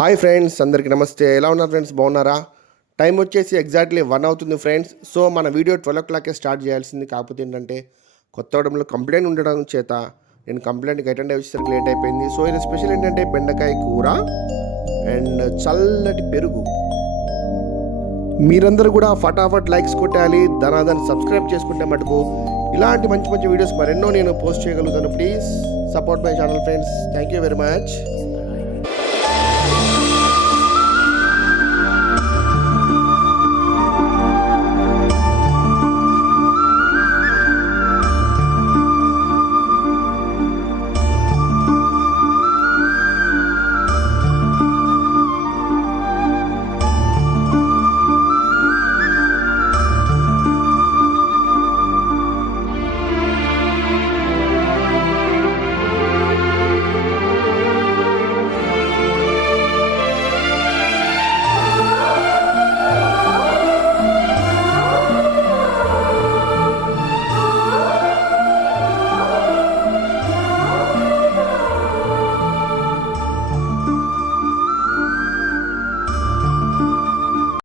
Hi friends, అందరికీ నమస్తే. ఎలా ఉన్నారు ఫ్రెండ్స్? బాగున్నారా? టైం వచ్చేసి ఎగ్జాక్ట్లీ 1 అవుతుంది ఫ్రెండ్స్. సో మన వీడియో 12 o'clock స్టార్ట్ చేయాల్సింది. కాకపోతే ఏంటంటే కొత్తగూడెంలో కంప్లైంట్ ఉండడం చేత నేను కంప్లైంట్కి అటెండ్ అయ్యేసరికి లేట్ అయిపోయింది. సో ఇది స్పెషల్ ఏంటంటే బెండకాయ కూర అండ్ చల్లటి పెరుగు. మీరందరూ కూడా ఫటాఫట్ లైక్స్ కొట్టాలి, దాన్ని సబ్స్క్రైబ్ చేసుకుంటే మటుకు ఇలాంటి మంచి మంచి వీడియోస్ మరెన్నో నేను పోస్ట్ చేయగలుగుతాను. Please support my channel friends. Thank you very much.